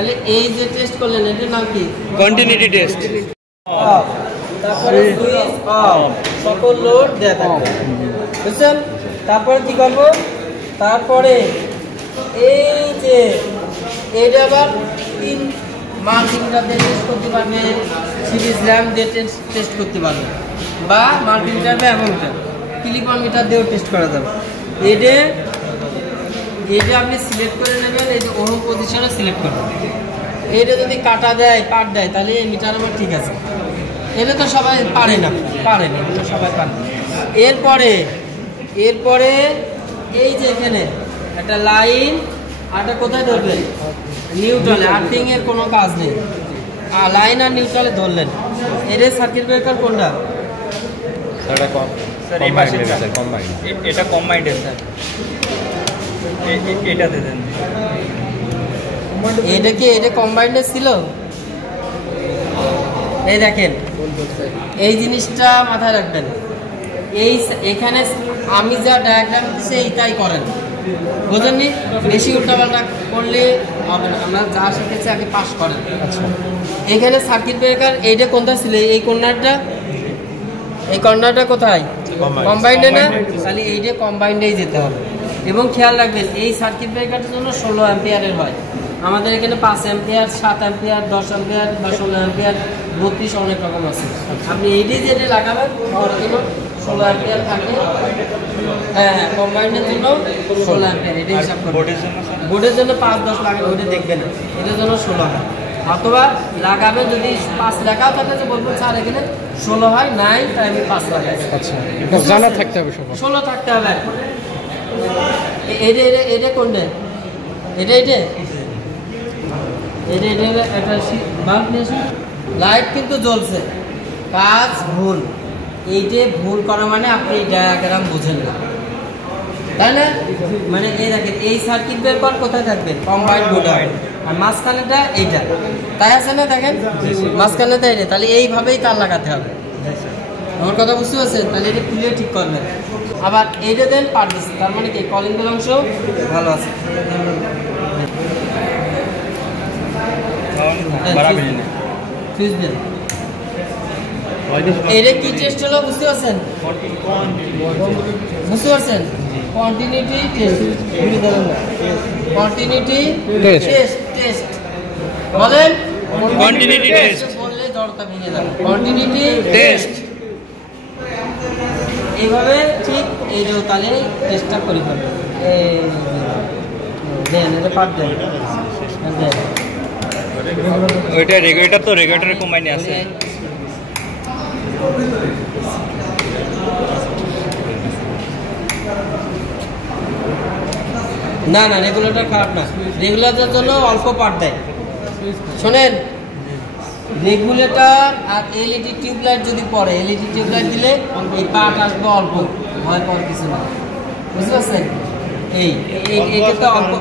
তাহলে এই যে টেস্ট করলেন এটার নাম কি? Continuity test. তারপরে সুইচ অফ, সকল লোড দেয়া থাকবে, বুঝছেন? তারপরে কি করবো? তারপরে এই যে এটা আবার তিন মাল্টিমিটার দিয়ে টেস্ট করতে পারবে, সিরিজ ল্যাম্প দিয়ে টেস্ট করতে পারবে, বা মাল্টিমিটার বা অ্যামোমিটার, ক্লিপার মিটার দিয়েও টেস্ট করা যাবে। এটা আপনি সিলেক্ট করে নেবেন, এই যে ওহম পজিশনে সিলেক্ট করবেন। এটা যদি কাটা দেয়, পাট দেয়, তাহলে এই মিটার আমার ঠিক আছে। এটা তো সবাই পারে না, এটা তো সবাই পারে। এরপরে এই যে এখানে একটা লাইন, আরটা কোথায় ধরবেন? নিউট্রালে। আর্থিং এর কোনো কাজ নেই, লাইন আর নিউট্রালে ধরলেন। এর সার্কিট ব্রেকার কোনটা? এটা কম্বাইন্ডেড স্যার, এটা দেন। এটা কম্বাইন্ডেড ছিল। এই দেখেন, এই জিনিসটা মাথায় রাখবেন। এখানে আমি যা ডায়াগ্রাম দিচ্ছি এইটাই করেন, বুঝেননি? বেশি উল্টাপাল্টা করলে হবে না। আমরা যা শিখেছি আগে পাস করেন। আচ্ছা, এখানে সার্কিট ব্রেকার এইটা কোনটা ছিল? এই কর্নারটা কোথায়? কম্বাইন্ডে না? তাহলে এইটা কম্বাইন্ডেই যেতে হবে। এবং খেয়াল রাখবেন, এই সার্কিট ব্রেকারের জন্য 16 অ্যাম্পিয়ারের হয়। আমাদের এখানে 5 অ্যাম্পিয়ার, 7 অ্যাম্পিয়ার, 10 অ্যাম্পিয়ার বা 16 অ্যাম্পিয়ার, 32 অনেক রকম আছে। আপনি এইটি যেটা লাগাবেন ওর জন্য 16 অ্যাম্পিয়ার থাকে। হ্যাঁ, কম্বাইন্ডের জন্য 16 অ্যাম্পিয়ার, এটা হিসাব করবেন। বোর্ডের জন্য 5-10 লাগাবে, ওইটা দেখবেন না, এটার জন্য 16 হয়। অথবা লাগাবে যদি 5 লেখাও থাকে, যে বলবো স্যার এখানে 16 হয় নাই, তাই আমি 5 লাগাই। আচ্ছা, জানা থাকতে হবে, 16 থাকতে হবে। এটা কোনটা? এটা একটা বাল্ব নিয়েছে, লাইট কিন্তু জ্বলছে, কাজ ভুল। এইটা ভুল করা মানে আপনি ডায়াগ্রাম বুঝেন না, তাই না? মানে এই দেখেন, এই সার্কিট ব্রেকার কোথায় থাকবে? কম্বাইন্ড বোর্ডে। আর মাঝখানেটা এইটা, তাই আছে না? দেখেন মাঝখানেটা এইটা, তাহলে এইভাবেই তার লাগাতে হবে। আমার কথা বুঝতে পারছেন? তাহলে এটা খুলে ঠিক করবেন। আবার এইটা দেন পারবেন, তার মানে কি কলিং অংশ ভালো আছে। এটা কি টেস্ট হলো বুঝতে পারছেন? Continuity test. বলেন কন্টিনিউটি টেস্ট বললে জড়তা ভেঙে যাবে। কন্টিনিউটি টেস্ট এইভাবে ঠিক এইটাও তাহলে টেস্টটা করে ফেলবেন। দেন এটা পার দেন, ওইটা রেগুলেটর, তো রেগুলেটরের কম্বাইনে আছে। না, রেগুলেটর খারাপ না, রেগুলেটরের জন্য অল্প পার্ট দেয়। শোনেন, রেগুলেটর আর এলইডি টিউবলাইট যদি পড়ে, এলইডি টিউবলাইট দিলে এই পার্ট আসবে অল্প, ভয় পাওয়ার কিছু না, বুঝতে পারছেন? এটা অল্প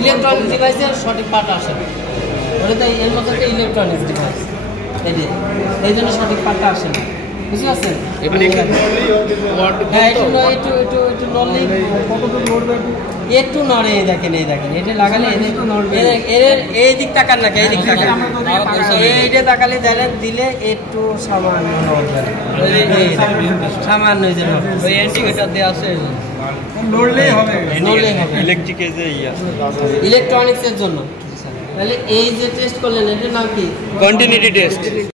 ইলেকট্রনিক ডিভাইসের সঠিক পার্ট আসে, ওটা তো এর মধ্যে একটা ইলেকট্রনিক্স ডিভাইস, এই জন্য সঠিক পার্টটা আসে না, বুঝতে পারছেন? হ্যাঁ, একটু নড়ে, দেখেন এটা লাগালে এই দিক তাকান না, এই দিক তাকান, এইটা তাকালে দিলে একটু সামান্য নড়বে, সামান্য ইন্ডিকেটর দেওয়া আছে, নড়লেই হবে। ইলেকট্রনিক্সের জন্য। তাহলে এই যে টেস্ট করলেন এটার নাম কি? Continuity test.